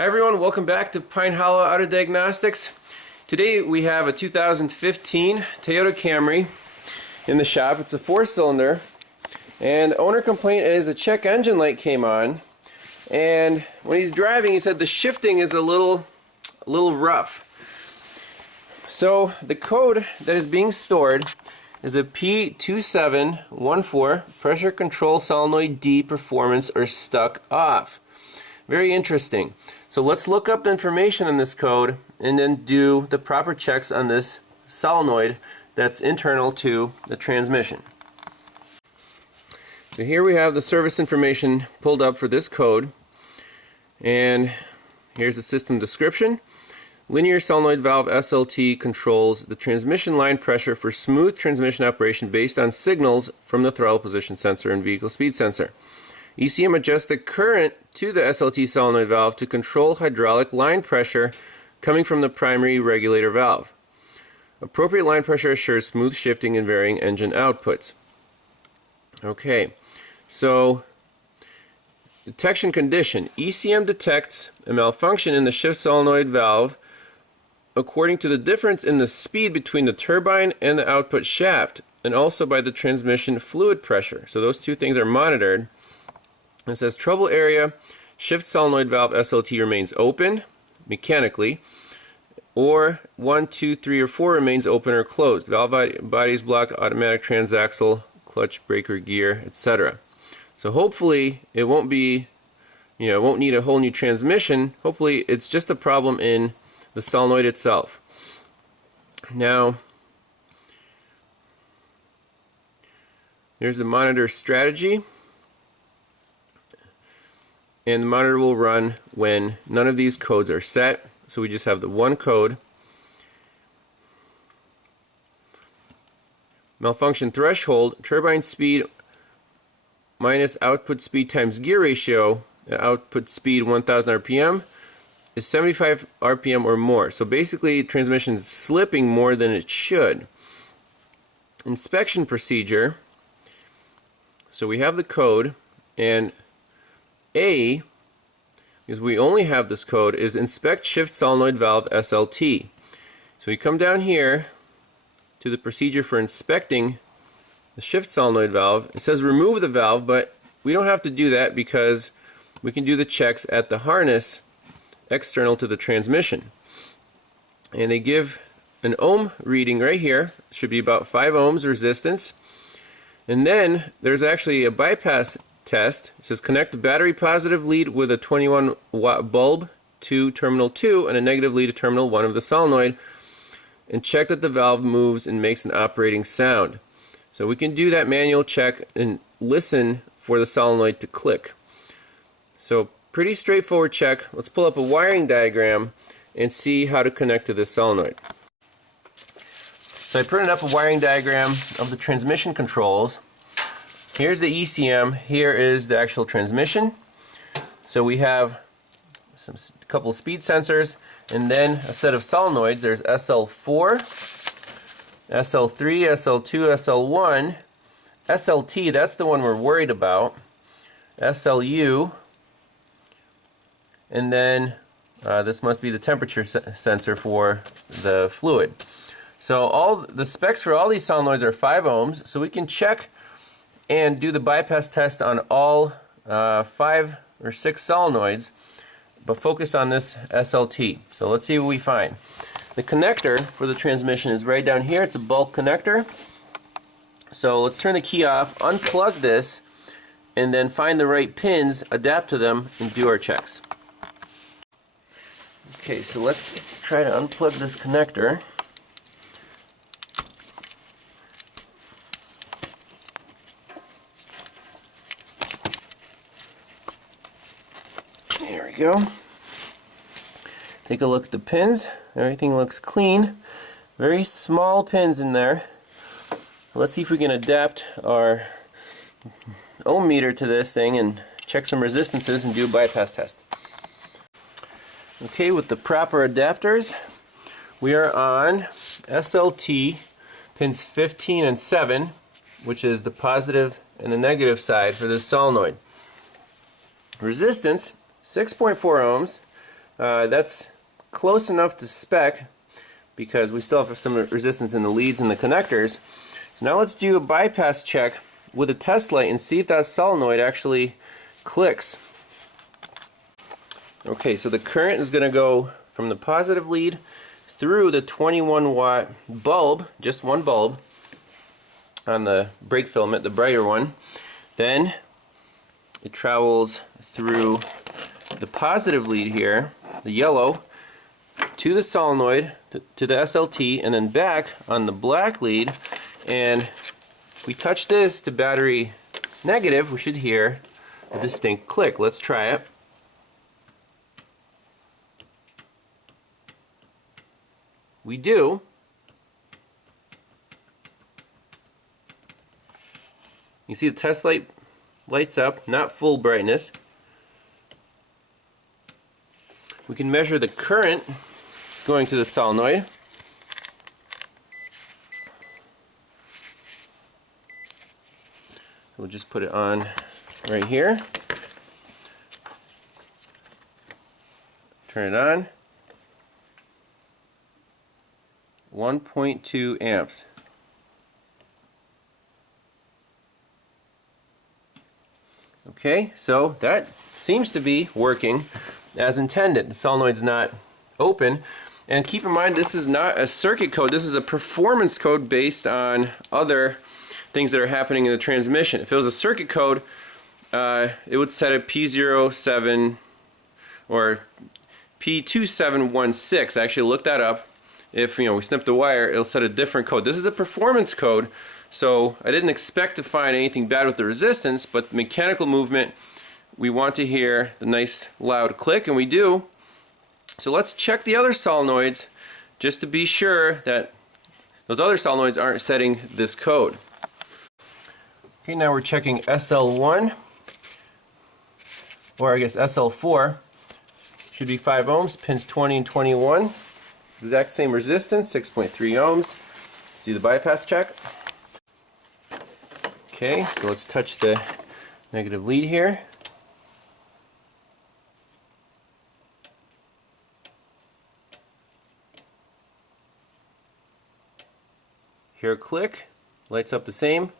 Hi everyone, welcome back to Pine Hollow Auto Diagnostics. Today we have a 2015 Toyota Camry in the shop. It's a 4-cylinder, and the owner complaint is the check engine light came on, and when he's driving he said the shifting is a little rough. So the code that is being stored is a P2714, pressure control solenoid D performance or stuck off. Very interesting. So let's look up the information in this code and then do the proper checks on this solenoid that's internal to the transmission. So here we have the service information pulled up for this code, and here's the system description. Linear solenoid valve SLT controls the transmission line pressure for smooth transmission operation based on signals from the throttle position sensor and vehicle speed sensor. ECM adjusts the current to the SLT solenoid valve to control hydraulic line pressure coming from the primary regulator valve. Appropriate line pressure assures smooth shifting and varying engine outputs. Okay, so detection condition. ECM detects a malfunction in the shift solenoid valve according to the difference in the speed between the turbine and the output shaft, and also by the transmission fluid pressure. So those two things are monitored. It says trouble area, shift solenoid valve SLT remains open mechanically, or 1, 2, 3, or 4 remains open or closed. Valve bodies blocked, automatic transaxle, clutch, breaker, gear, etc. So hopefully it won't be, it won't need a whole new transmission. Hopefully it's just a problem in the solenoid itself. Now, there's the monitor strategy. And the monitor will run when none of these codes are set. So we just have the one code. Malfunction threshold, turbine speed minus output speed times gear ratio at output speed 1000 RPM is 75 RPM or more. So basically transmission is slipping more than it should. Inspection procedure. So we have the code, and A, because we only have this code, is inspect shift solenoid valve SLT. So we come down here to the procedure for inspecting the shift solenoid valve. It says remove the valve, but we don't have to do that because we can do the checks at the harness external to the transmission. And they give an ohm reading right here. It should be about 5 ohms resistance. And then there's actually a bypass test. It says connect a battery positive lead with a 21 watt bulb to terminal 2 and a negative lead to terminal 1 of the solenoid, and check that the valve moves and makes an operating sound. So we can do that manual check and listen for the solenoid to click. So pretty straightforward check. Let's pull up a wiring diagram and see how to connect to this solenoid. So I printed up a wiring diagram of the transmission controls. Here's the ECM, here is the actual transmission. So we have a couple of speed sensors, and then a set of solenoids. There's SL4, SL3, SL2, SL1, SLT, that's the one we're worried about, SLU, and then this must be the temperature sensor for the fluid. So all the specs for all these solenoids are 5 ohms, so we can check and do the bypass test on all 5 or 6 solenoids, but focus on this SLT. So let's see what we find. The connector for the transmission is right down here. It's a bulk connector. So let's turn the key off, unplug this, and then find the right pins, adapt to them, and do our checks. Okay, so let's try to unplug this connector. There we go. Take a look at the pins. Everything looks clean. Very small pins in there. Let's see if we can adapt our ohm meter to this thing and check some resistances and do a bypass test. Okay, with the proper adapters, we are on SLT pins 15 and 7, which is the positive and the negative side for this solenoid. Resistance 6.4 ohms, That's close enough to spec because we still have some resistance in the leads and the connectors. So now let's do a bypass check with a test light and see if that solenoid actually clicks. Okay, so the current is going to go from the positive lead through the 21 watt bulb, just one bulb, on the brake filament, the brighter one. Then it travels through the positive lead here, the yellow, to the solenoid, to the SLT, and then back on the black lead. And if we touch this to battery negative, we should hear a distinct click. Let's try it. We do. You see the test light lights up, not full brightness. We can measure the current going to the solenoid. We'll just put it on right here. Turn it on. 1.2 amps. Okay, so that seems to be working as intended. The solenoid's not open. And keep in mind, this is not a circuit code. This is a performance code based on other things that are happening in the transmission. If it was a circuit code, it would set a P07 or P2714. I actually looked that up. If we snip the wire, it'll set a different code. This is a performance code, so I didn't expect to find anything bad with the resistance, but the mechanical movement, we want to hear the nice loud click, and we do. So let's check the other solenoids just to be sure that those other solenoids aren't setting this code. Okay, now we're checking SL1, or I guess SL4. Should be 5 ohms, pins 20 and 21. Exact same resistance, 6.3 ohms. Let's do the bypass check. Okay, so let's touch the negative lead here. Hear a click, lights up the same.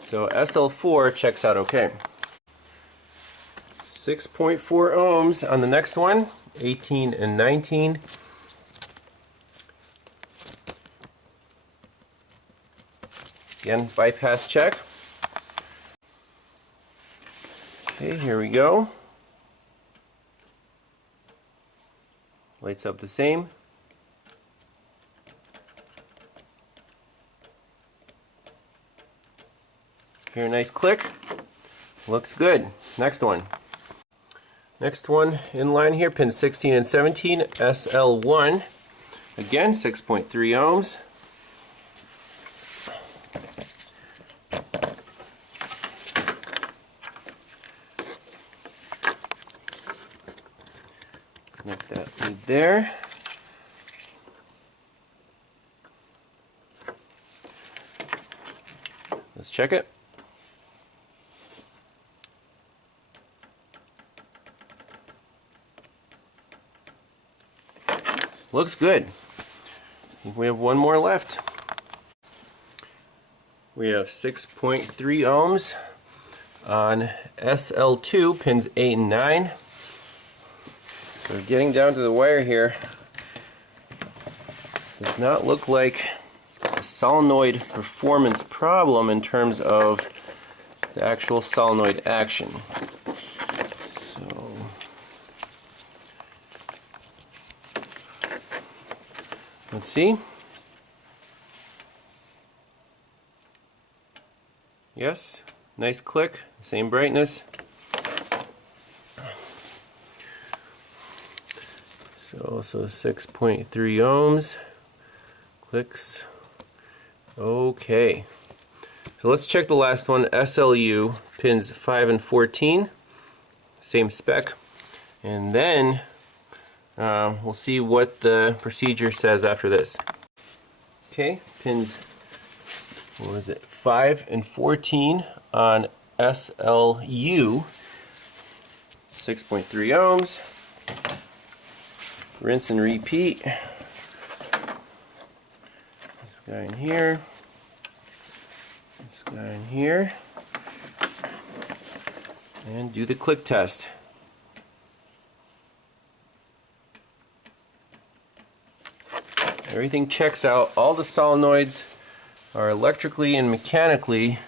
So SL4 checks out okay. 6.4 ohms on the next one, 18 and 19. Again, bypass check. Okay, here we go. Lights up the same. Hear a nice click. Looks good. Next one. Next one in line here, pins 16 and 17, SL1. Again, 6.3 ohms. Connect that lead there. Let's check it. Looks good. We have one more left. We have 6.3 ohms on SL2, pins 8 and 9. So we're getting down to the wire here. Does not look like a solenoid performance problem in terms of the actual solenoid action. Let's see. Yes, nice click, same brightness. So 6.3 ohms. Clicks. Okay. So let's check the last one, SLU, pins 5 and 14. Same spec. And then we'll see what the procedure says after this. Okay, pins what was it, 5 and 14 on SLU, 6.3 ohms. Rinse and repeat. This guy in here. This guy in here. And do the click test. Everything checks out. All the solenoids are electrically and mechanically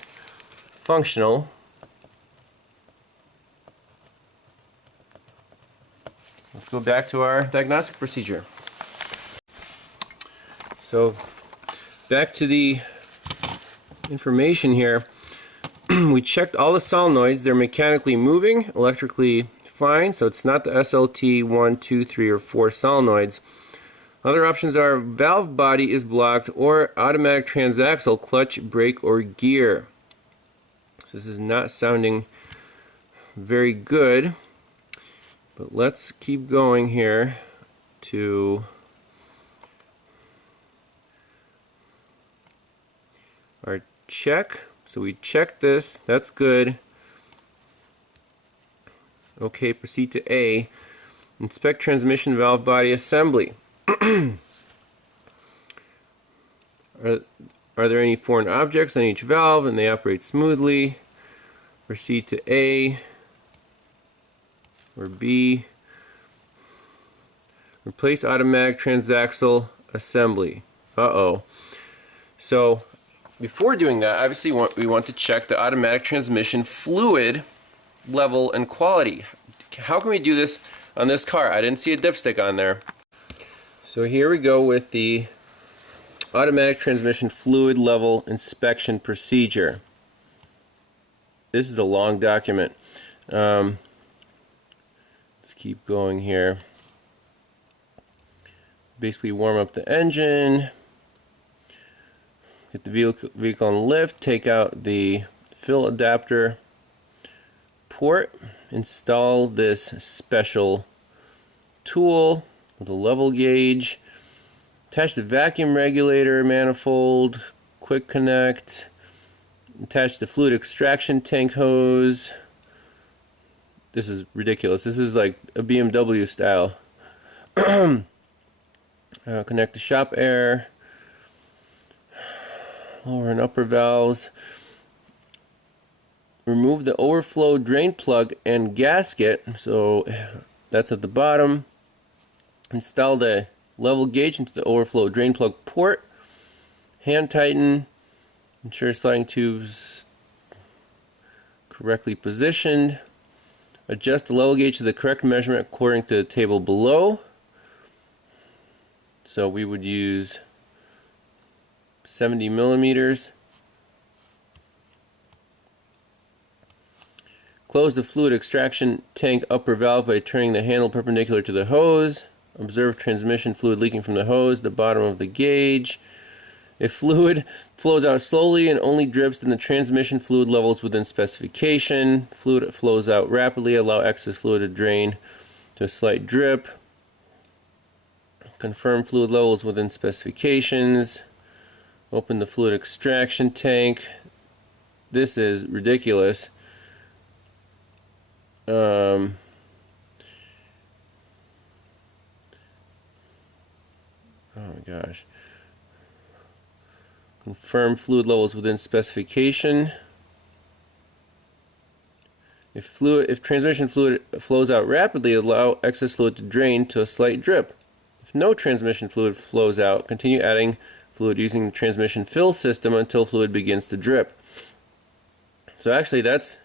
functional. Let's go back to our diagnostic procedure. So back to the information here. We checked all the solenoids. They're mechanically moving, electrically fine, so it's not the SLT 1, 2, 3, or 4 solenoids. Other options are valve body is blocked or automatic transaxle, clutch, brake, or gear. So this is not sounding very good, but let's keep going here to our check. So we checked this, that's good. Okay, proceed to A. Inspect transmission valve body assembly. Are there any foreign objects on each valve and they operate smoothly? Proceed to A or B. Replace automatic transaxle assembly. Uh-oh. So before doing that, obviously we want to check the automatic transmission fluid level and quality. How can we do this on this car? I didn't see a dipstick on there. So here we go with the automatic transmission fluid level inspection procedure. This is a long document. Let's keep going here. Basically warm up the engine, get the vehicle on lift, take out the fill adapter port, install this special tool with a level gauge, attach the vacuum regulator manifold, quick connect, attach the fluid extraction tank hose. This is ridiculous. This is like a BMW style. Connect the shop air, lower and upper valves. Remove the overflow drain plug and gasket, so that's at the bottom. Install the level gauge into the overflow drain plug port. Hand tighten. Ensure sliding tubes correctly positioned. Adjust the level gauge to the correct measurement according to the table below. So we would use 70 millimeters. Close the fluid extraction tank upper valve by turning the handle perpendicular to the hose. Observe transmission fluid leaking from the hose, the bottom of the gauge. If fluid flows out slowly and only drips, then the transmission fluid level is within specification. Fluid flows out rapidly, allow excess fluid to drain to a slight drip. Confirm fluid levels within specifications. Open the fluid extraction tank. This is ridiculous. Oh my gosh. Confirm fluid levels within specification. If transmission fluid flows out rapidly, allow excess fluid to drain to a slight drip. If no transmission fluid flows out, continue adding fluid using the transmission fill system until fluid begins to drip. So actually that's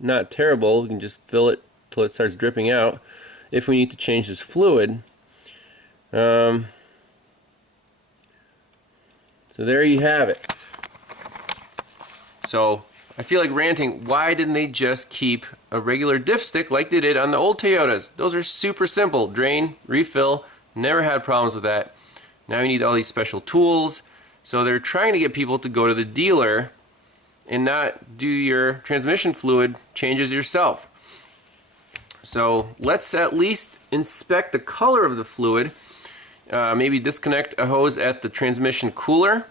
not terrible. We can just fill it till it starts dripping out if we need to change this fluid. So there you have it. So I feel like ranting, why didn't they just keep a regular dipstick like they did on the old Toyotas? Those are super simple. Drain, refill, never had problems with that. Now you need all these special tools. So they're trying to get people to go to the dealer and not do your transmission fluid changes yourself. So let's at least inspect the color of the fluid. Maybe disconnect a hose at the transmission cooler.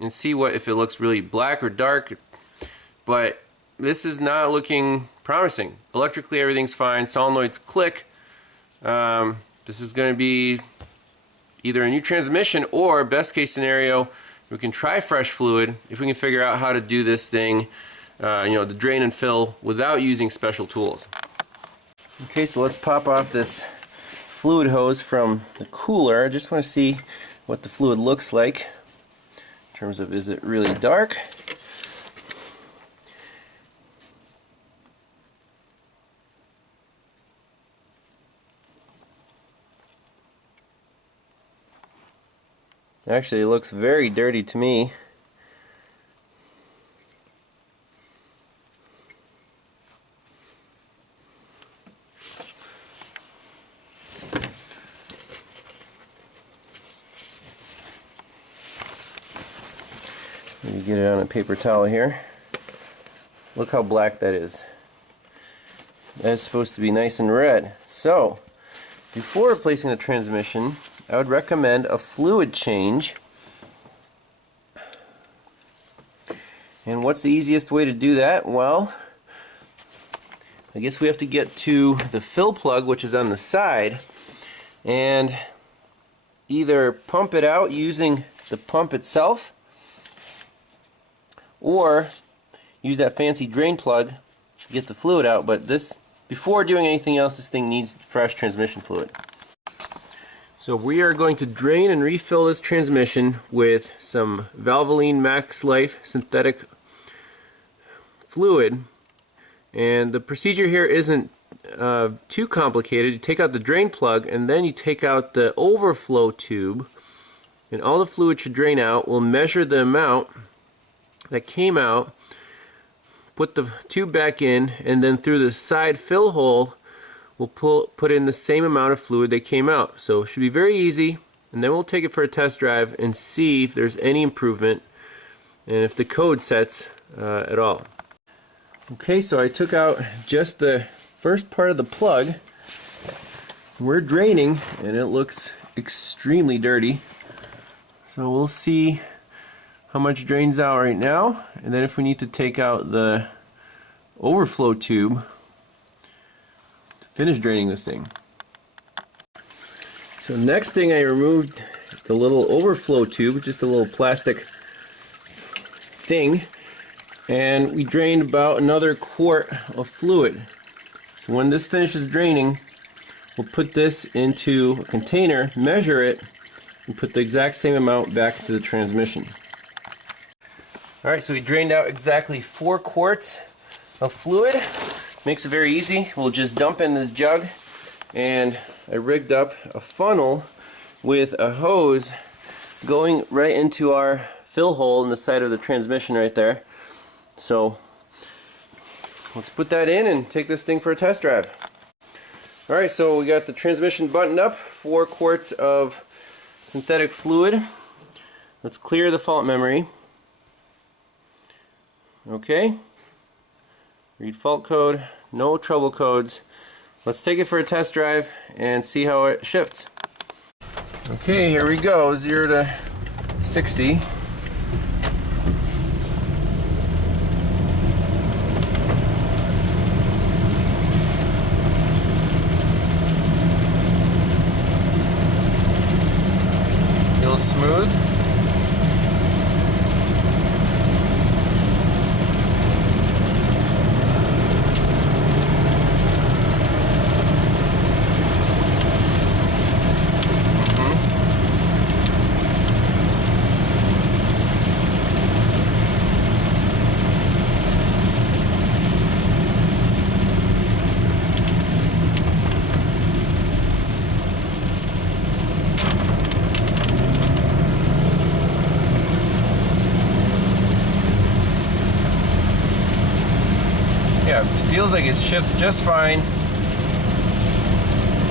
and see what if it looks really black or dark. But this is not looking promising. Electrically, everything's fine. Solenoids click. This is going to be either a new transmission or, best case scenario, we can try fresh fluid if we can figure out how to do this thing, the drain and fill without using special tools. Okay, so let's pop off this fluid hose from the cooler. I just want to see what the fluid looks like in terms of, is it really dark? Actually, it looks very dirty to me. Let me get it on a paper towel here. Look how black that is. That's supposed to be nice and red. So, before replacing the transmission, I would recommend a fluid change. And what's the easiest way to do that? Well, I guess we have to get to the fill plug, which is on the side, and either pump it out using the pump itself, or use that fancy drain plug to get the fluid out. But this, before doing anything else, this thing needs fresh transmission fluid. So we are going to drain and refill this transmission with some Valvoline Max Life synthetic fluid. And the procedure here isn't too complicated. You take out the drain plug and then you take out the overflow tube, and all the fluid should drain out. We'll measure the amount that came out, put the tube back in, and then through the side fill hole we'll put in the same amount of fluid that came out. So it should be very easy, and then we'll take it for a test drive and see if there's any improvement and if the code sets at all. Okay, so I took out just the first part of the plug. We're draining and it looks extremely dirty. So we'll see how much drains out right now, and then if we need to take out the overflow tube, finish draining this thing. So next thing, I removed the little overflow tube, just a little plastic thing, and we drained about another quart of fluid. So when this finishes draining, we'll put this into a container, measure it, and put the exact same amount back into the transmission. Alright, so we drained out exactly 4 quarts of fluid. Makes it very easy. We'll just dump in this jug, and I rigged up a funnel with a hose going right into our fill hole in the side of the transmission right there. So let's put that in and take this thing for a test drive. Alright, so we got the transmission buttoned up, 4 quarts of synthetic fluid. Let's clear the fault memory. Okay. Read fault code, no trouble codes. Let's take it for a test drive and see how it shifts. Okay, here we go, 0 to 60. Feels smooth. Yeah, it feels like it shifts just fine.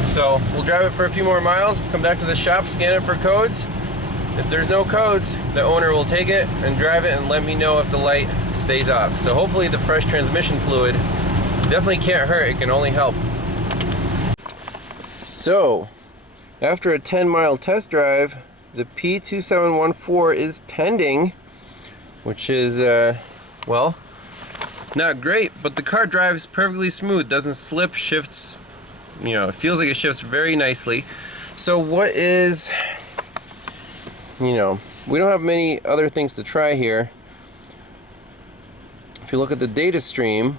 So we'll drive it for a few more miles, come back to the shop, scan it for codes. If there's no codes, the owner will take it and drive it and let me know if the light stays off. So hopefully the fresh transmission fluid definitely can't hurt, it can only help. So, after a 10-mile test drive, the P2714 is pending. which is, well, not great, but the car drives perfectly smooth, doesn't slip, shifts, you know, it feels like it shifts very nicely. So what is, you know, we don't have many other things to try here. If you look at the data stream,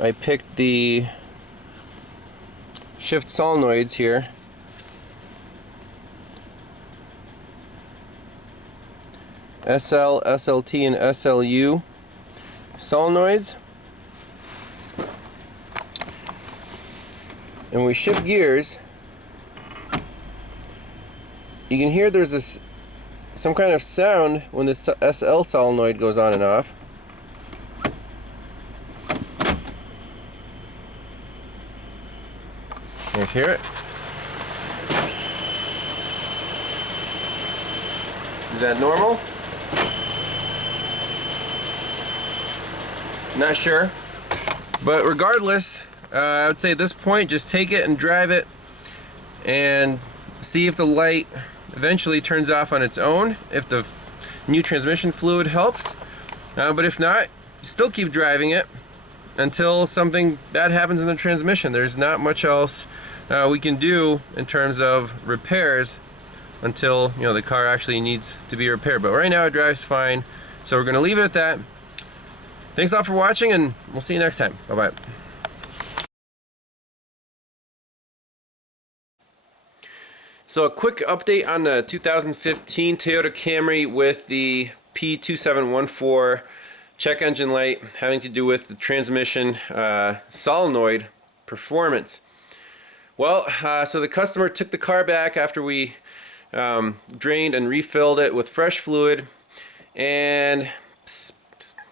I picked the shift solenoids here. SL, SLT, and SLU solenoids. And we shift gears. You can hear there's this some kind of sound when the SL solenoid goes on and off. Let's hear it. Is that normal? Not sure. But regardless, I would say at this point, just take it and drive it and see if the light eventually turns off on its own, if the new transmission fluid helps. But if not, still keep driving it until something bad happens in the transmission. There's not much else we can do in terms of repairs until, you know, the car actually needs to be repaired. But right now it drives fine, so we're going to leave it at that. Thanks a lot for watching, and we'll see you next time. Bye-bye. So a quick update on the 2015 Toyota Camry with the P2714 check engine light having to do with the transmission solenoid performance. Well, so the customer took the car back after we drained and refilled it with fresh fluid, and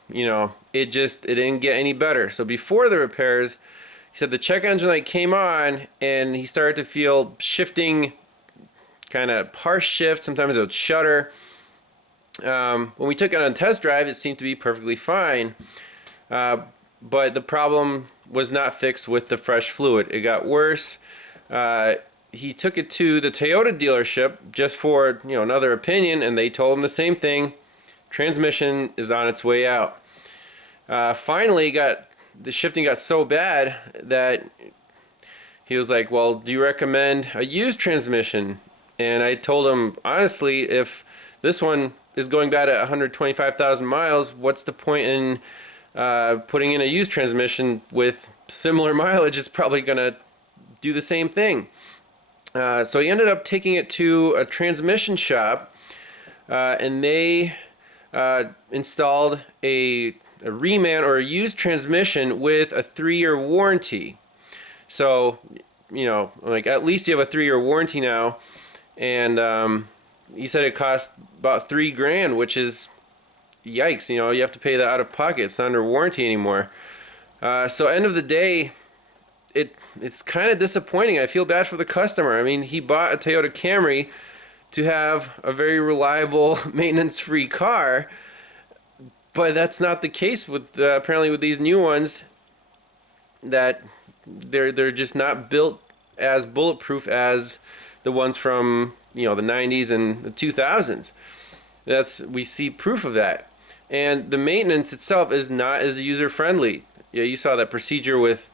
you know, it didn't get any better. So before the repairs, he said the check engine light came on and he started to feel shifting, kind of harsh shift. Sometimes it would shudder. When we took it on a test drive, it seemed to be perfectly fine. But the problem was not fixed with the fresh fluid. It got worse. He took it to the Toyota dealership just for, you know, another opinion, and they told him the same thing. Transmission is on its way out. Finally, the shifting got so bad that he was like, well, do you recommend a used transmission? And I told him, honestly, if this one is going bad at 125,000 miles, what's the point in putting in a used transmission with similar mileage? It's probably going to do the same thing. So he ended up taking it to a transmission shop, and they installed a reman or a used transmission with a 3-year warranty. So, you know, like at least you have a 3-year warranty now. And he said it cost about $3,000, which is yikes. You know, you have to pay that out of pocket. It's not under warranty anymore. So end of the day, it's kind of disappointing. I feel bad for the customer. I mean, he bought a Toyota Camry to have a very reliable, maintenance-free car, but that's not the case with apparently with these new ones. That they're just not built as bulletproof as the ones from, you know, the 90s and the 2000s. We see proof of that. And the maintenance itself is not as user-friendly. Yeah, you saw that procedure with,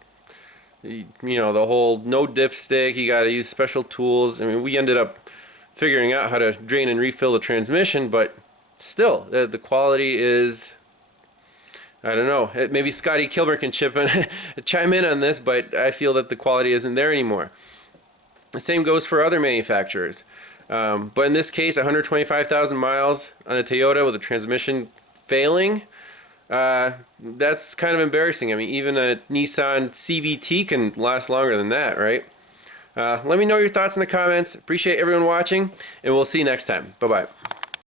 you know, the whole no dipstick. You got to use special tools. I mean, we ended up figuring out how to drain and refill the transmission, but still, the quality is, I don't know. Maybe Scotty Kilmer can chime in on this, but I feel that the quality isn't there anymore. The same goes for other manufacturers. But in this case, 125,000 miles on a Toyota with a transmission failing, that's kind of embarrassing. I mean, even a Nissan CVT can last longer than that, right? Let me know your thoughts in the comments. Appreciate everyone watching, and we'll see you next time. Bye-bye.